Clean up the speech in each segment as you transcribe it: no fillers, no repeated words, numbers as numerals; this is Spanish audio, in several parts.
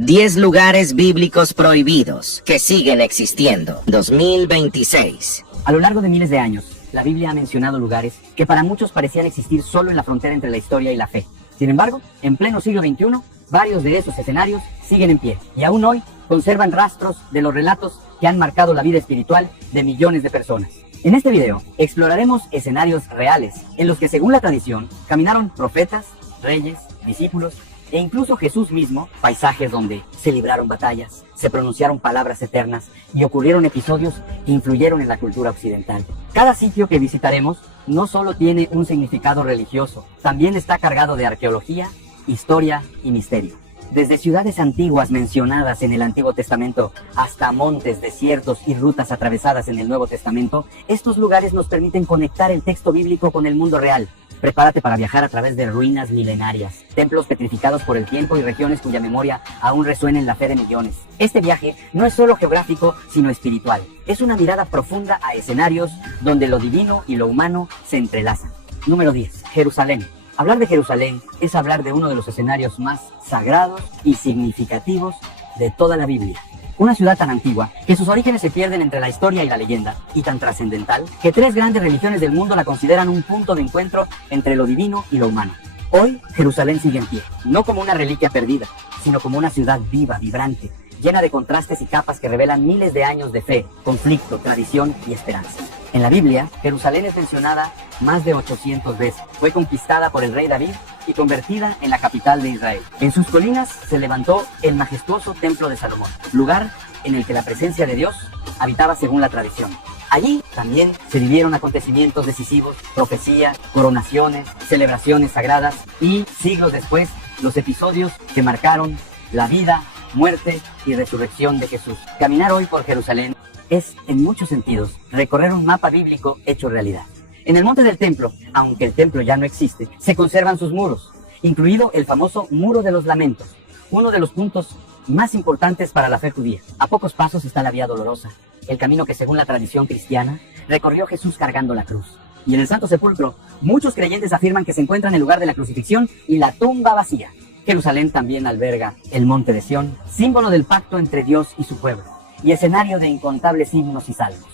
10 lugares bíblicos prohibidos que siguen existiendo. 2026. A lo largo de miles de años, la Biblia ha mencionado lugares que para muchos parecían existir solo en la frontera entre la historia y la fe. Sin embargo, en pleno siglo XXI, varios de esos escenarios siguen en pie y aún hoy conservan rastros de los relatos que han marcado la vida espiritual de millones de personas. En este video exploraremos escenarios reales en los que, según la tradición, caminaron profetas, reyes, discípulos e incluso Jesús mismo, paisajes donde se libraron batallas, se pronunciaron palabras eternas y ocurrieron episodios que influyeron en la cultura occidental. Cada sitio que visitaremos no solo tiene un significado religioso, también está cargado de arqueología, historia y misterio. Desde ciudades antiguas mencionadas en el Antiguo Testamento hasta montes, desiertos y rutas atravesadas en el Nuevo Testamento, estos lugares nos permiten conectar el texto bíblico con el mundo real. Prepárate para viajar a través de ruinas milenarias, templos petrificados por el tiempo y regiones cuya memoria aún resuena en la fe de millones. Este viaje no es solo geográfico, sino espiritual. Es una mirada profunda a escenarios donde lo divino y lo humano se entrelazan. Número 10. Jerusalén. Hablar de Jerusalén es hablar de uno de los escenarios más sagrados y significativos de toda la Biblia. Una ciudad tan antigua que sus orígenes se pierden entre la historia y la leyenda, y tan trascendental que 3 grandes religiones del mundo la consideran un punto de encuentro entre lo divino y lo humano. Hoy, Jerusalén sigue en pie, no como una reliquia perdida, sino como una ciudad viva, vibrante, llena de contrastes y capas que revelan miles de años de fe, conflicto, tradición y esperanza. En la Biblia, Jerusalén es mencionada más de 800 veces. Fue conquistada por el rey David y convertida en la capital de Israel. En sus colinas se levantó el majestuoso Templo de Salomón, lugar en el que la presencia de Dios habitaba según la tradición. Allí también se vivieron acontecimientos decisivos, profecías, coronaciones, celebraciones sagradas y, siglos después, los episodios que marcaron la vida, muerte y resurrección de Jesús. Caminar hoy por Jerusalén es, en muchos sentidos, recorrer un mapa bíblico hecho realidad. En el monte del templo, aunque el templo ya no existe, se conservan sus muros, incluido el famoso Muro de los Lamentos, uno de los puntos más importantes para la fe judía. A pocos pasos está la Vía Dolorosa, el camino que, según la tradición cristiana, recorrió Jesús cargando la cruz. Y en el Santo Sepulcro, muchos creyentes afirman que se encuentra en el lugar de la crucifixión y la tumba vacía. Jerusalén también alberga el Monte de Sión, símbolo del pacto entre Dios y su pueblo, y escenario de incontables himnos y salmos.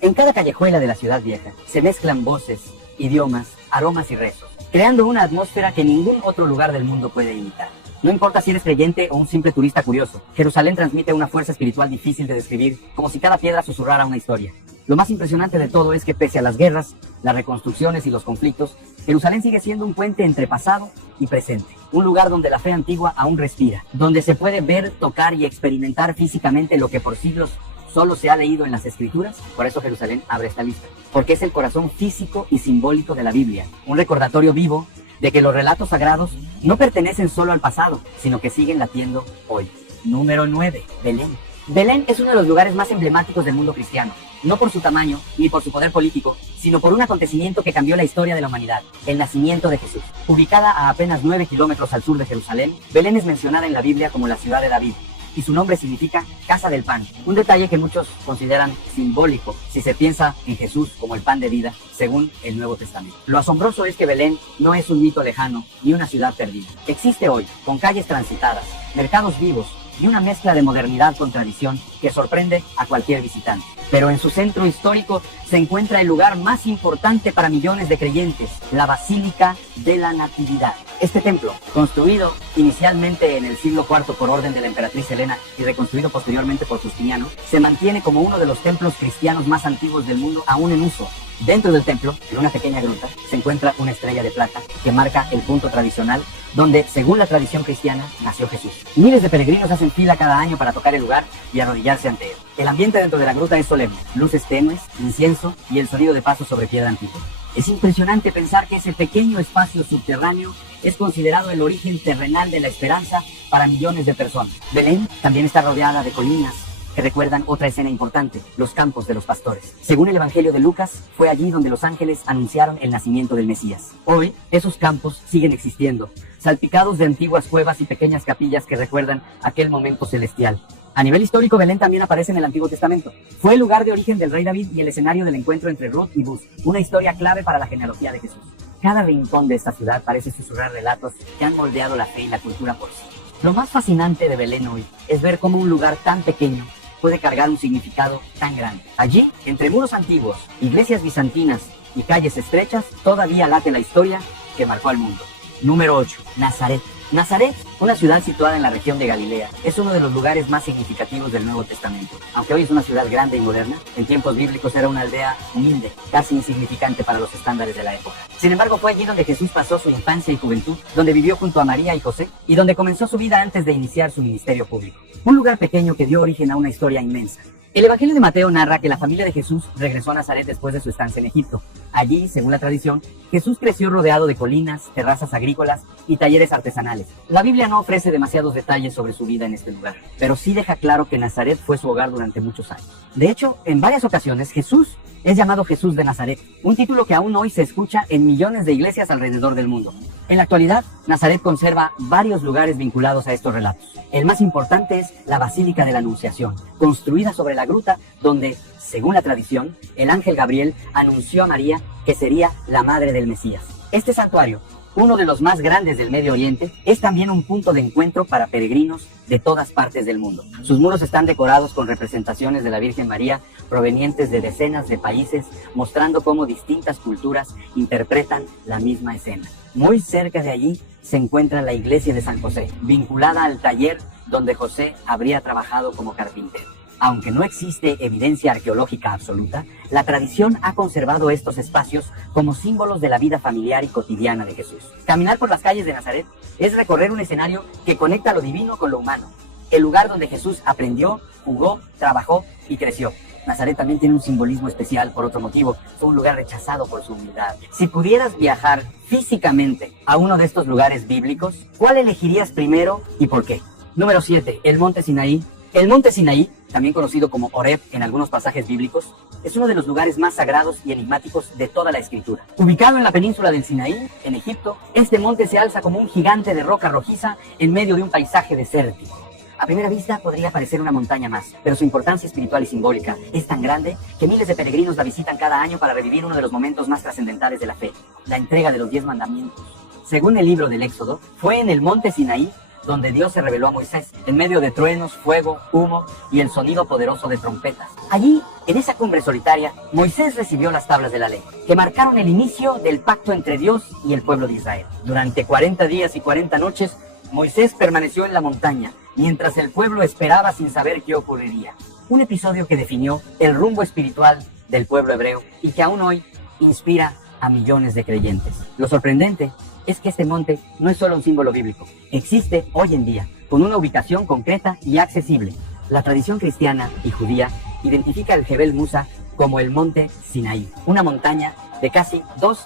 En cada callejuela de la ciudad vieja se mezclan voces, idiomas, aromas y rezos, creando una atmósfera que ningún otro lugar del mundo puede imitar. No importa si eres creyente o un simple turista curioso, Jerusalén transmite una fuerza espiritual difícil de describir, como si cada piedra susurrara una historia. Lo más impresionante de todo es que, pese a las guerras, las reconstrucciones y los conflictos, Jerusalén sigue siendo un puente entre pasado y presente. Un lugar donde la fe antigua aún respira, donde se puede ver, tocar y experimentar físicamente lo que por siglos solo se ha leído en las Escrituras. Por eso Jerusalén abre esta lista, porque es el corazón físico y simbólico de la Biblia, un recordatorio vivo de que los relatos sagrados no pertenecen solo al pasado, sino que siguen latiendo hoy. Número 9. Belén. Belén es uno de los lugares más emblemáticos del mundo cristiano, no por su tamaño ni por su poder político, sino por un acontecimiento que cambió la historia de la humanidad, el nacimiento de Jesús. Ubicada a apenas 9 kilómetros al sur de Jerusalén, Belén es mencionada en la Biblia como la ciudad de David, y su nombre significa casa del pan, un detalle que muchos consideran simbólico si se piensa en Jesús como el pan de vida, según el Nuevo Testamento. Lo asombroso es que Belén no es un mito lejano ni una ciudad perdida. Existe hoy, con calles transitadas, mercados vivos y una mezcla de modernidad con tradición que sorprende a cualquier visitante. Pero en su centro histórico se encuentra el lugar más importante para millones de creyentes, la Basílica de la Natividad. Este templo, construido inicialmente en el siglo IV por orden de la emperatriz Helena y reconstruido posteriormente por Justiniano, se mantiene como uno de los templos cristianos más antiguos del mundo aún en uso. Dentro del templo, en una pequeña gruta, se encuentra una estrella de plata que marca el punto tradicional donde, según la tradición cristiana, nació Jesús. Miles de peregrinos hacen fila cada año para tocar el lugar y arrodillarse ante él. El ambiente dentro de la gruta es solemne, luces tenues, incienso y el sonido de pasos sobre piedra antigua. Es impresionante pensar que ese pequeño espacio subterráneo es considerado el origen terrenal de la esperanza para millones de personas. Belén también está rodeada de colinas que recuerdan otra escena importante, los campos de los pastores. Según el Evangelio de Lucas, fue allí donde los ángeles anunciaron el nacimiento del Mesías. Hoy, esos campos siguen existiendo, salpicados de antiguas cuevas y pequeñas capillas que recuerdan aquel momento celestial. A nivel histórico, Belén también aparece en el Antiguo Testamento. Fue el lugar de origen del rey David y el escenario del encuentro entre Ruth y Buz, una historia clave para la genealogía de Jesús. Cada rincón de esta ciudad parece susurrar relatos que han moldeado la fe y la cultura por sí. Lo más fascinante de Belén hoy es ver cómo un lugar tan pequeño puede cargar un significado tan grande. Allí, entre muros antiguos, iglesias bizantinas y calles estrechas, todavía late la historia que marcó al mundo. Número 8. Nazaret. Nazaret, una ciudad situada en la región de Galilea, es uno de los lugares más significativos del Nuevo Testamento. Aunque hoy es una ciudad grande y moderna, en tiempos bíblicos era una aldea humilde, casi insignificante para los estándares de la época. Sin embargo, fue allí donde Jesús pasó su infancia y juventud, donde vivió junto a María y José, y donde comenzó su vida antes de iniciar su ministerio público. Un lugar pequeño que dio origen a una historia inmensa. El Evangelio de Mateo narra que la familia de Jesús regresó a Nazaret después de su estancia en Egipto. Allí, según la tradición, Jesús creció rodeado de colinas, terrazas agrícolas y talleres artesanales. La Biblia no ofrece demasiados detalles sobre su vida en este lugar, pero sí deja claro que Nazaret fue su hogar durante muchos años. De hecho, en varias ocasiones Jesús es llamado Jesús de Nazaret, un título que aún hoy se escucha en millones de iglesias alrededor del mundo. En la actualidad, Nazaret conserva varios lugares vinculados a estos relatos. El más importante es la Basílica de la Anunciación, construida sobre la gruta donde, según la tradición, el ángel Gabriel anunció a María que sería la madre del Mesías. Este santuario, uno de los más grandes del Medio Oriente, es también un punto de encuentro para peregrinos de todas partes del mundo. Sus muros están decorados con representaciones de la Virgen María provenientes de decenas de países, mostrando cómo distintas culturas interpretan la misma escena. Muy cerca de allí se encuentra la iglesia de San José, vinculada al taller donde José habría trabajado como carpintero. Aunque no existe evidencia arqueológica absoluta, la tradición ha conservado estos espacios como símbolos de la vida familiar y cotidiana de Jesús. Caminar por las calles de Nazaret es recorrer un escenario que conecta lo divino con lo humano, el lugar donde Jesús aprendió, jugó, trabajó y creció. Nazaret también tiene un simbolismo especial por otro motivo. Fue un lugar rechazado por su humildad. Si pudieras viajar físicamente a uno de estos lugares bíblicos, ¿cuál elegirías primero y por qué? Número 7. El Monte Sinaí. El Monte Sinaí, también conocido como Horeb en algunos pasajes bíblicos, es uno de los lugares más sagrados y enigmáticos de toda la escritura. Ubicado en la península del Sinaí, en Egipto, este monte se alza como un gigante de roca rojiza en medio de un paisaje desértico. A primera vista podría parecer una montaña más, pero su importancia espiritual y simbólica es tan grande que miles de peregrinos la visitan cada año para revivir uno de los momentos más trascendentales de la fe, la entrega de los 10 mandamientos. Según el libro del Éxodo, fue en el monte Sinaí donde Dios se reveló a Moisés, en medio de truenos, fuego, humo y el sonido poderoso de trompetas. Allí, en esa cumbre solitaria, Moisés recibió las tablas de la ley, que marcaron el inicio del pacto entre Dios y el pueblo de Israel. Durante 40 días y 40 noches, Moisés permaneció en la montaña, mientras el pueblo esperaba sin saber qué ocurriría. Un episodio que definió el rumbo espiritual del pueblo hebreo y que aún hoy inspira a millones de creyentes. Lo sorprendente es que este monte no es solo un símbolo bíblico. Existe hoy en día, con una ubicación concreta y accesible. La tradición cristiana y judía identifica el Jebel Musa como el monte Sinaí, una montaña de casi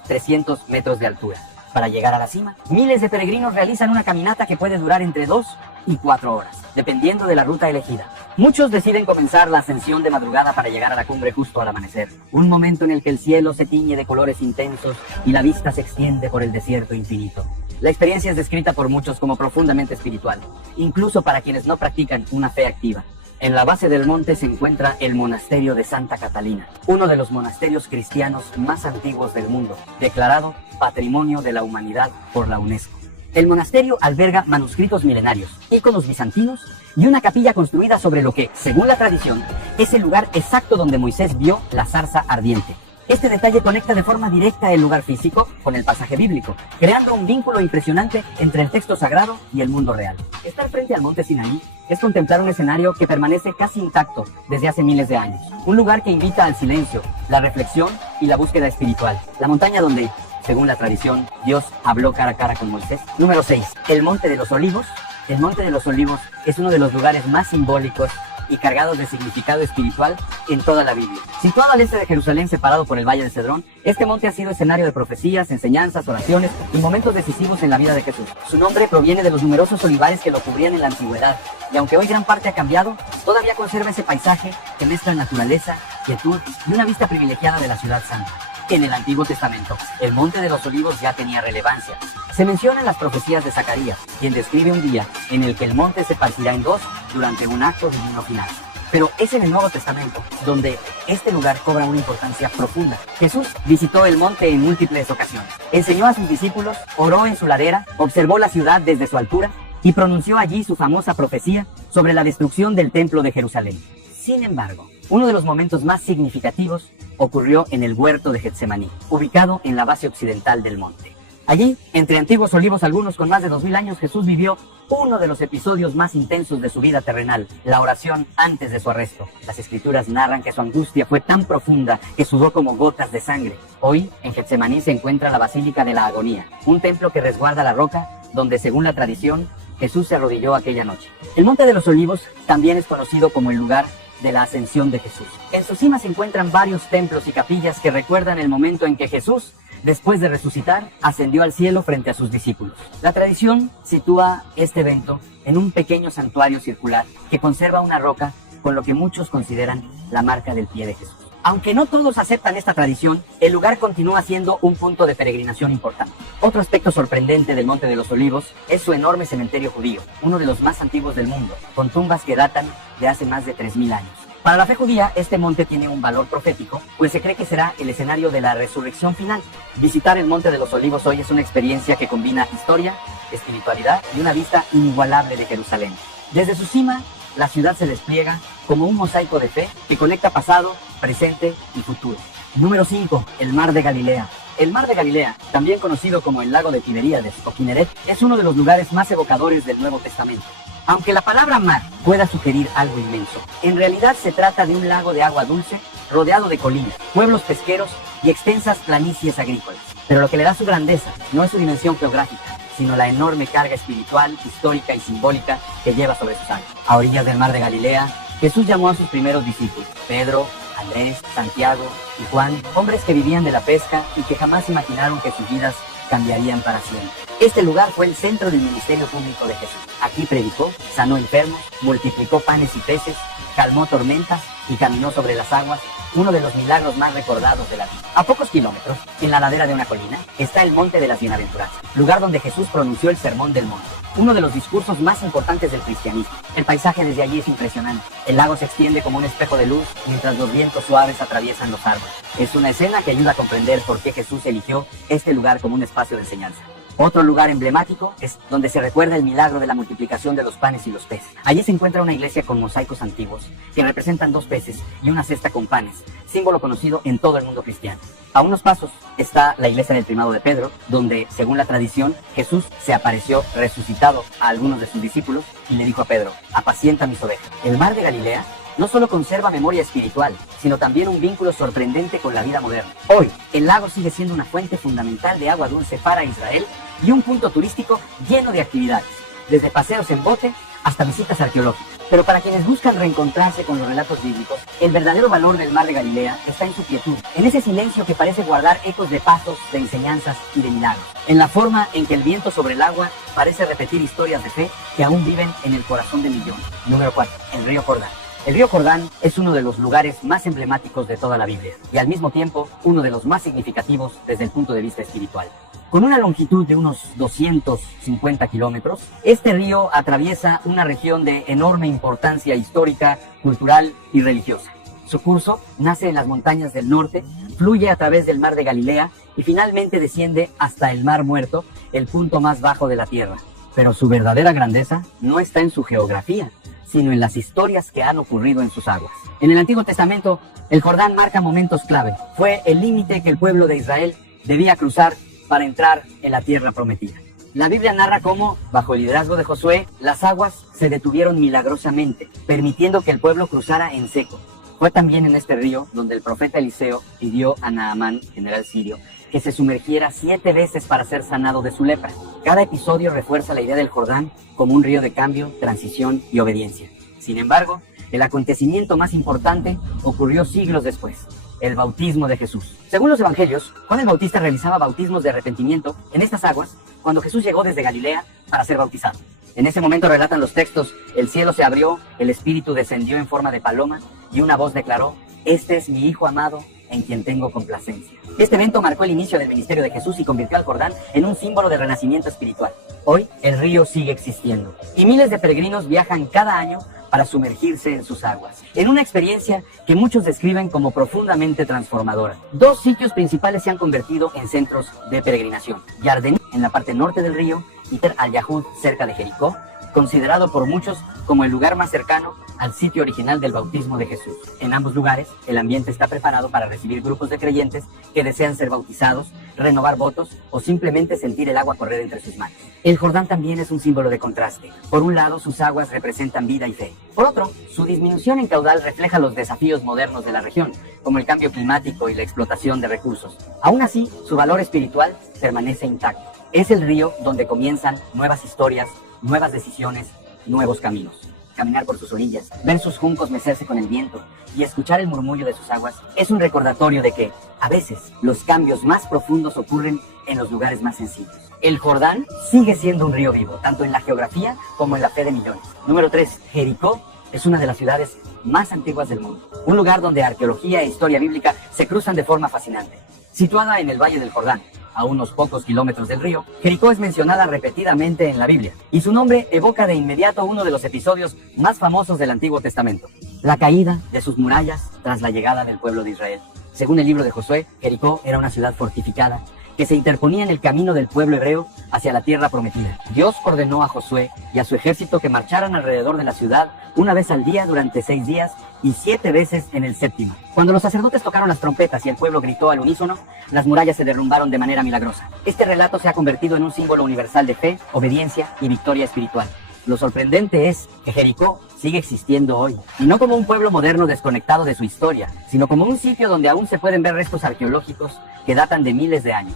300 metros de altura. Para llegar a la cima, miles de peregrinos realizan una caminata que puede durar entre 2 y 4 horas, dependiendo de la ruta elegida. Muchos deciden comenzar la ascensión de madrugada para llegar a la cumbre justo al amanecer, un momento en el que el cielo se tiñe de colores intensos y la vista se extiende por el desierto infinito. La experiencia es descrita por muchos como profundamente espiritual, incluso para quienes no practican una fe activa. En la base del monte se encuentra el monasterio de Santa Catalina, uno de los monasterios cristianos más antiguos del mundo, declarado Patrimonio de la Humanidad por la UNESCO. El monasterio alberga manuscritos milenarios, íconos bizantinos y una capilla construida sobre lo que, según la tradición, es el lugar exacto donde Moisés vio la zarza ardiente. Este detalle conecta de forma directa el lugar físico con el pasaje bíblico, creando un vínculo impresionante entre el texto sagrado y el mundo real. Estar frente al monte Sinaí es contemplar un escenario que permanece casi intacto desde hace miles de años. Un lugar que invita al silencio, la reflexión y la búsqueda espiritual. La montaña donde, según la tradición, Dios habló cara a cara con Moisés. Número 6. El Monte de los Olivos. El Monte de los Olivos es uno de los lugares más simbólicos y cargados de significado espiritual en toda la Biblia. Situado al este de Jerusalén, separado por el Valle de Cedrón, este monte ha sido escenario de profecías, enseñanzas, oraciones y momentos decisivos en la vida de Jesús. Su nombre proviene de los numerosos olivares que lo cubrían en la antigüedad, y aunque hoy gran parte ha cambiado, todavía conserva ese paisaje que mezcla naturaleza, quietud y una vista privilegiada de la ciudad santa. En el Antiguo Testamento, el Monte de los Olivos ya tenía relevancia. Se mencionan las profecías de Zacarías, quien describe un día en el que el monte se partirá en dos durante un acto divino final. Pero es en el Nuevo Testamento donde este lugar cobra una importancia profunda. Jesús visitó el monte en múltiples ocasiones. Enseñó a sus discípulos, oró en su ladera, observó la ciudad desde su altura y pronunció allí su famosa profecía sobre la destrucción del templo de Jerusalén. Sin embargo, uno de los momentos más significativos ocurrió en el huerto de Getsemaní, ubicado en la base occidental del monte. Allí, entre antiguos olivos, algunos con más de 2000 años, Jesús vivió uno de los episodios más intensos de su vida terrenal, la oración antes de su arresto. Las escrituras narran que su angustia fue tan profunda que sudó como gotas de sangre. Hoy, en Getsemaní se encuentra la Basílica de la Agonía, un templo que resguarda la roca donde, según la tradición, Jesús se arrodilló aquella noche. El Monte de los Olivos también es conocido como el lugar de la ascensión de Jesús. En su cima se encuentran varios templos y capillas que recuerdan el momento en que Jesús, después de resucitar, ascendió al cielo frente a sus discípulos. La tradición sitúa este evento en un pequeño santuario circular que conserva una roca con lo que muchos consideran la marca del pie de Jesús. Aunque no todos aceptan esta tradición, el lugar continúa siendo un punto de peregrinación importante. Otro aspecto sorprendente del Monte de los Olivos es su enorme cementerio judío, uno de los más antiguos del mundo, con tumbas que datan de hace más de 3000 años. Para la fe judía, este monte tiene un valor profético, pues se cree que será el escenario de la resurrección final. Visitar el Monte de los Olivos hoy es una experiencia que combina historia, espiritualidad y una vista inigualable de Jerusalén. Desde su cima, la ciudad se despliega como un mosaico de fe que conecta pasado, presente y futuro. Número 5. El Mar de Galilea. El Mar de Galilea, también conocido como el Lago de Tiberíades o Kineret, es uno de los lugares más evocadores del Nuevo Testamento. Aunque la palabra mar pueda sugerir algo inmenso, en realidad se trata de un lago de agua dulce rodeado de colinas, pueblos pesqueros y extensas planicies agrícolas. Pero lo que le da su grandeza no es su dimensión geográfica, sino la enorme carga espiritual, histórica y simbólica que lleva sobre sus aguas. A orillas del Mar de Galilea, Jesús llamó a sus primeros discípulos, Pedro, Andrés, Santiago y Juan, hombres que vivían de la pesca y que jamás imaginaron que sus vidas cambiarían para siempre. Este lugar fue el centro del ministerio público de Jesús. Aquí predicó, sanó enfermos, multiplicó panes y peces, calmó tormentas y caminó sobre las aguas, uno de los milagros más recordados de la vida. A pocos kilómetros, en la ladera de una colina, está el Monte de las Bienaventuranzas, lugar donde Jesús pronunció el Sermón del Monte, uno de los discursos más importantes del cristianismo. El paisaje desde allí es impresionante. El lago se extiende como un espejo de luz mientras los vientos suaves atraviesan los árboles. Es una escena que ayuda a comprender por qué Jesús eligió este lugar como un espacio de enseñanza. Otro lugar emblemático es donde se recuerda el milagro de la multiplicación de los panes y los peces. Allí se encuentra una iglesia con mosaicos antiguos que representan 2 peces y una cesta con panes, símbolo conocido en todo el mundo cristiano. A unos pasos está la iglesia del Primado de Pedro, donde, según la tradición, Jesús se apareció resucitado a algunos de sus discípulos y le dijo a Pedro: apacienta mis ovejas. El Mar de Galilea no solo conserva memoria espiritual, sino también un vínculo sorprendente con la vida moderna. Hoy, el lago sigue siendo una fuente fundamental de agua dulce para Israel y un punto turístico lleno de actividades, desde paseos en bote hasta visitas arqueológicas. Pero para quienes buscan reencontrarse con los relatos bíblicos, el verdadero valor del Mar de Galilea está en su quietud, en ese silencio que parece guardar ecos de pasos, de enseñanzas y de milagros, en la forma en que el viento sobre el agua parece repetir historias de fe que aún viven en el corazón de millones. Número 4. El río Jordán. El río Jordán es uno de los lugares más emblemáticos de toda la Biblia y al mismo tiempo uno de los más significativos desde el punto de vista espiritual. Con una longitud de unos 250 kilómetros, este río atraviesa una región de enorme importancia histórica, cultural y religiosa. Su curso nace en las montañas del norte, fluye a través del Mar de Galilea y finalmente desciende hasta el Mar Muerto, el punto más bajo de la tierra. Pero su verdadera grandeza no está en su geografía, sino en las historias que han ocurrido en sus aguas. En el Antiguo Testamento, el Jordán marca momentos clave. Fue el límite que el pueblo de Israel debía cruzar para entrar en la tierra prometida. La Biblia narra cómo, bajo el liderazgo de Josué, las aguas se detuvieron milagrosamente, permitiendo que el pueblo cruzara en seco. Fue también en este río donde el profeta Eliseo pidió a Naamán, general sirio, que se sumergiera 7 veces para ser sanado de su lepra. Cada episodio refuerza la idea del Jordán como un río de cambio, transición y obediencia. Sin embargo, el acontecimiento más importante ocurrió siglos después: el bautismo de Jesús. Según los evangelios, Juan el Bautista realizaba bautismos de arrepentimiento en estas aguas cuando Jesús llegó desde Galilea para ser bautizado. En ese momento, relatan los textos, el cielo se abrió, el Espíritu descendió en forma de paloma y una voz declaró: este es mi Hijo amado, en quien tengo complacencia. Este evento marcó el inicio del ministerio de Jesús y convirtió al Jordán en un símbolo de renacimiento espiritual. Hoy, el río sigue existiendo y miles de peregrinos viajan cada año para sumergirse en sus aguas, en una experiencia que muchos describen como profundamente transformadora. 2 sitios principales se han convertido en centros de peregrinación: Yarden, en la parte norte del río, y al-Yahud cerca de Jericó, considerado por muchos como el lugar más cercano al sitio original del bautismo de Jesús. En ambos lugares, el ambiente está preparado para recibir grupos de creyentes que desean ser bautizados, renovar votos o simplemente sentir el agua correr entre sus manos. El Jordán también es un símbolo de contraste. Por un lado, sus aguas representan vida y fe. Por otro, su disminución en caudal refleja los desafíos modernos de la región, como el cambio climático y la explotación de recursos. Aún así, su valor espiritual permanece intacto. Es el río donde comienzan nuevas historias, nuevas decisiones, nuevos caminos. Caminar por sus orillas, ver sus juncos mecerse con el viento y escuchar el murmullo de sus aguas es un recordatorio de que, a veces, los cambios más profundos ocurren en los lugares más sencillos. El Jordán sigue siendo un río vivo, tanto en la geografía como en la fe de millones. Número 3. Jericó es una de las ciudades más antiguas del mundo. Un lugar donde arqueología e historia bíblica se cruzan de forma fascinante. Situada en el Valle del Jordán, a unos pocos kilómetros del río, Jericó es mencionada repetidamente en la Biblia, y su nombre evoca de inmediato uno de los episodios más famosos del Antiguo Testamento: la caída de sus murallas tras la llegada del pueblo de Israel. Según el libro de Josué, Jericó era una ciudad fortificada que se interponía en el camino del pueblo hebreo hacia la tierra prometida. Dios ordenó a Josué y a su ejército que marcharan alrededor de la ciudad una vez al día durante 6 días y 7 veces en el séptimo. Cuando los sacerdotes tocaron las trompetas y el pueblo gritó al unísono, las murallas se derrumbaron de manera milagrosa. Este relato se ha convertido en un símbolo universal de fe, obediencia y victoria espiritual. Lo sorprendente es que Jericó sigue existiendo hoy, y no como un pueblo moderno desconectado de su historia, sino como un sitio donde aún se pueden ver restos arqueológicos que datan de miles de años.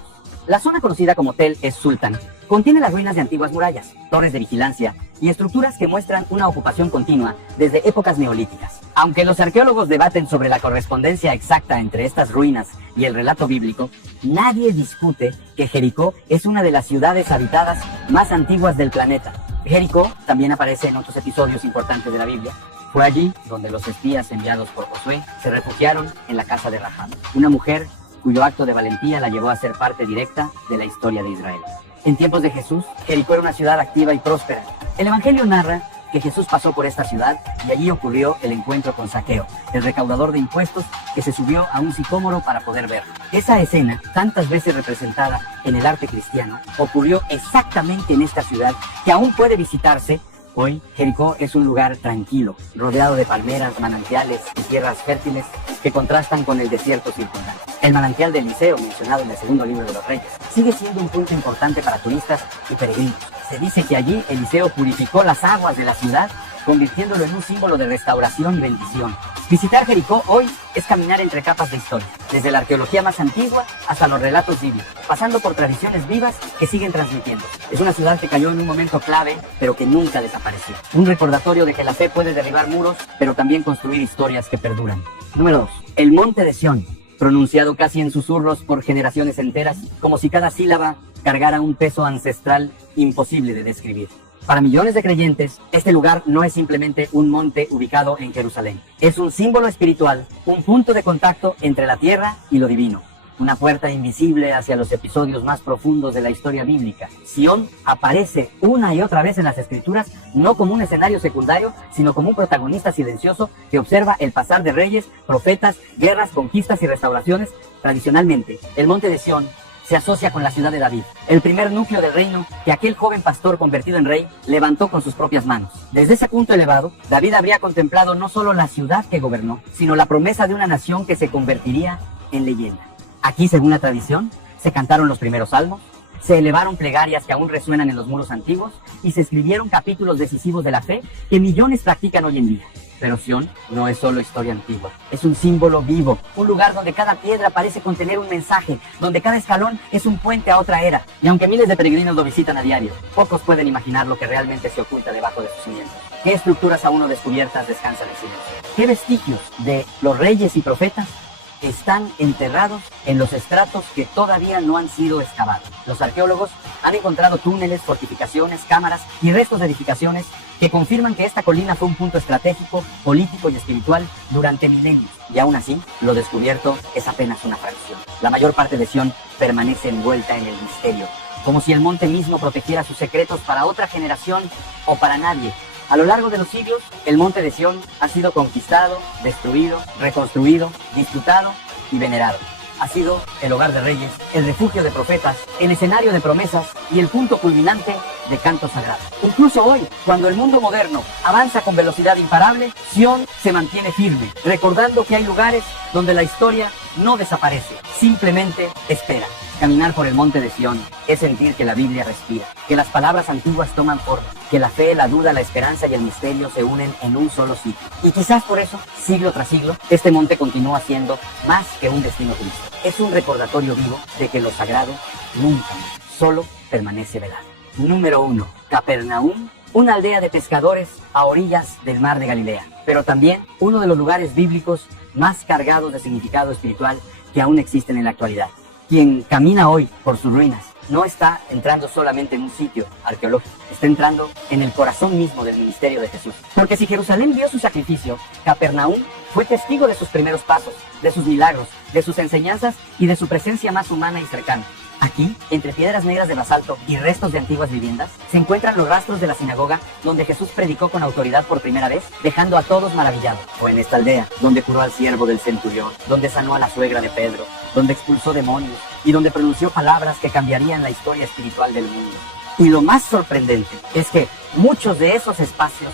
La zona conocida como Tel es-Sultan contiene las ruinas de antiguas murallas, torres de vigilancia y estructuras que muestran una ocupación continua desde épocas neolíticas. Aunque los arqueólogos debaten sobre la correspondencia exacta entre estas ruinas y el relato bíblico, nadie discute que Jericó es una de las ciudades habitadas más antiguas del planeta. Jericó también aparece en otros episodios importantes de la Biblia. Fue allí donde los espías enviados por Josué se refugiaron en la casa de Rahab, una mujer cuyo acto de valentía la llevó a ser parte directa de la historia de Israel. En tiempos de Jesús, Jericó era una ciudad activa y próspera. El Evangelio narra que Jesús pasó por esta ciudad y allí ocurrió el encuentro con Zaqueo, el recaudador de impuestos que se subió a un sicómoro para poder verlo. Esa escena, tantas veces representada en el arte cristiano, ocurrió exactamente en esta ciudad que aún puede visitarse. Hoy, Jericó es un lugar tranquilo, rodeado de palmeras, manantiales y tierras fértiles que contrastan con el desierto circundante. El manantial de Eliseo, mencionado en el segundo libro de los Reyes, sigue siendo un punto importante para turistas y peregrinos. Se dice que allí Eliseo purificó las aguas de la ciudad, convirtiéndolo en un símbolo de restauración y bendición. Visitar Jericó hoy es caminar entre capas de historia, desde la arqueología más antigua hasta los relatos bíblicos, pasando por tradiciones vivas que siguen transmitiendo. Es una ciudad que cayó en un momento clave, pero que nunca desapareció. Un recordatorio de que la fe puede derribar muros, pero también construir historias que perduran. Número 2. El Monte de Sión, pronunciado casi en susurros por generaciones enteras, como si cada sílaba cargara un peso ancestral imposible de describir. Para millones de creyentes, este lugar no es simplemente un monte ubicado en Jerusalén. Es un símbolo espiritual, un punto de contacto entre la tierra y lo divino. Una puerta invisible hacia los episodios más profundos de la historia bíblica. Sión aparece una y otra vez en las Escrituras, no como un escenario secundario, sino como un protagonista silencioso que observa el pasar de reyes, profetas, guerras, conquistas y restauraciones. Tradicionalmente, el monte de Sión se asocia con la ciudad de David, el primer núcleo del reino que aquel joven pastor convertido en rey levantó con sus propias manos. Desde ese punto elevado, David habría contemplado no solo la ciudad que gobernó, sino la promesa de una nación que se convertiría en leyenda. Aquí, según la tradición, se cantaron los primeros salmos, se elevaron plegarias que aún resuenan en los muros antiguos y se escribieron capítulos decisivos de la fe que millones practican hoy en día. Pero Sión no es solo historia antigua, es un símbolo vivo, un lugar donde cada piedra parece contener un mensaje, donde cada escalón es un puente a otra era. Y aunque miles de peregrinos lo visitan a diario, pocos pueden imaginar lo que realmente se oculta debajo de sus cimientos. ¿Qué estructuras aún no descubiertas descansan en silencio? ¿Qué vestigios de los reyes y profetas están enterrados en los estratos que todavía no han sido excavados? Los arqueólogos han encontrado túneles, fortificaciones, cámaras y restos de edificaciones que confirman que esta colina fue un punto estratégico, político y espiritual durante milenios. Y aún así, lo descubierto es apenas una fracción. La mayor parte de Sión permanece envuelta en el misterio, como si el monte mismo protegiera sus secretos para otra generación o para nadie. A lo largo de los siglos, el monte de Sión ha sido conquistado, destruido, reconstruido, disputado y venerado. ha sido el hogar de reyes, el refugio de profetas, el escenario de promesas y el punto culminante de cantos sagrados. Incluso hoy, cuando el mundo moderno avanza con velocidad imparable, Sión se mantiene firme, recordando que hay lugares donde la historia no desaparece, simplemente espera. Caminar por el monte de Sión es sentir que la Biblia respira, que las palabras antiguas toman forma, que la fe, la duda, la esperanza y el misterio se unen en un solo sitio. Y quizás por eso, siglo tras siglo, este monte continúa siendo más que un destino turístico. Es un recordatorio vivo de que lo sagrado nunca, solo permanece velado. Número 1. Capernaum, una aldea de pescadores a orillas del mar de Galilea, pero también uno de los lugares bíblicos más cargados de significado espiritual que aún existen en la actualidad. Quien camina hoy por sus ruinas no está entrando solamente en un sitio arqueológico, está entrando en el corazón mismo del ministerio de Jesús. Porque si Jerusalén vio su sacrificio, Capernaum fue testigo de sus primeros pasos, de sus milagros, de sus enseñanzas y de su presencia más humana y cercana. Aquí, entre piedras negras de basalto y restos de antiguas viviendas, se encuentran los rastros de la sinagoga donde Jesús predicó con autoridad por primera vez, dejando a todos maravillados. O en esta aldea, donde curó al siervo del centurión, donde sanó a la suegra de Pedro, donde expulsó demonios y donde pronunció palabras que cambiarían la historia espiritual del mundo. Y lo más sorprendente es que muchos de esos espacios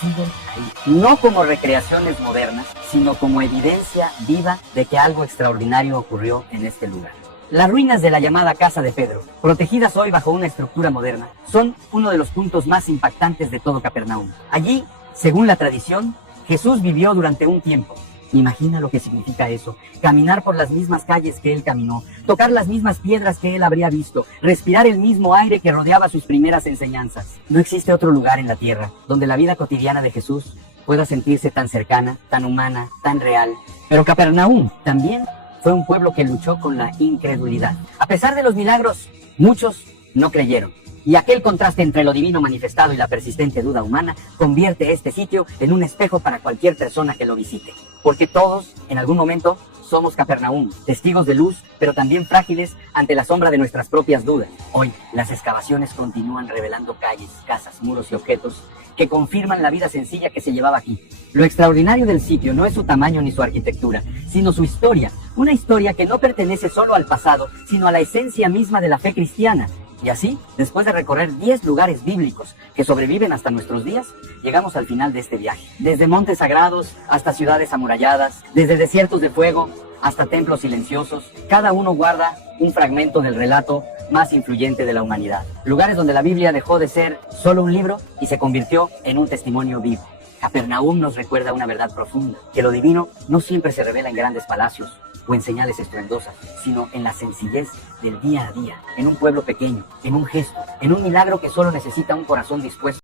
siguen ahí, no como recreaciones modernas, sino como evidencia viva de que algo extraordinario ocurrió en este lugar. Las ruinas de la llamada Casa de Pedro, protegidas hoy bajo una estructura moderna, son uno de los puntos más impactantes de todo Capernaum. Allí, según la tradición, Jesús vivió durante un tiempo. Imagina lo que significa eso, caminar por las mismas calles que él caminó, tocar las mismas piedras que él habría visto, respirar el mismo aire que rodeaba sus primeras enseñanzas. No existe otro lugar en la tierra donde la vida cotidiana de Jesús pueda sentirse tan cercana, tan humana, tan real. Pero Capernaum también fue un pueblo que luchó con la incredulidad. A pesar de los milagros, muchos no creyeron. Y aquel contraste entre lo divino manifestado y la persistente duda humana convierte este sitio en un espejo para cualquier persona que lo visite. Porque todos, en algún momento, somos Capernaum, testigos de luz, pero también frágiles ante la sombra de nuestras propias dudas. Hoy, las excavaciones continúan revelando calles, casas, muros y objetos que confirman la vida sencilla que se llevaba aquí. Lo extraordinario del sitio no es su tamaño ni su arquitectura, sino su historia. Una historia que no pertenece solo al pasado, sino a la esencia misma de la fe cristiana. Y así, después de recorrer 10 lugares bíblicos que sobreviven hasta nuestros días, llegamos al final de este viaje. Desde montes sagrados hasta ciudades amuralladas, desde desiertos de fuego hasta templos silenciosos, cada uno guarda un fragmento del relato más influyente de la humanidad. Lugares donde la Biblia dejó de ser solo un libro y se convirtió en un testimonio vivo. Capernaum nos recuerda una verdad profunda, que lo divino no siempre se revela en grandes palacios o en señales estruendosas, sino en la sencillez del día a día, en un pueblo pequeño, en un gesto, en un milagro que solo necesita un corazón dispuesto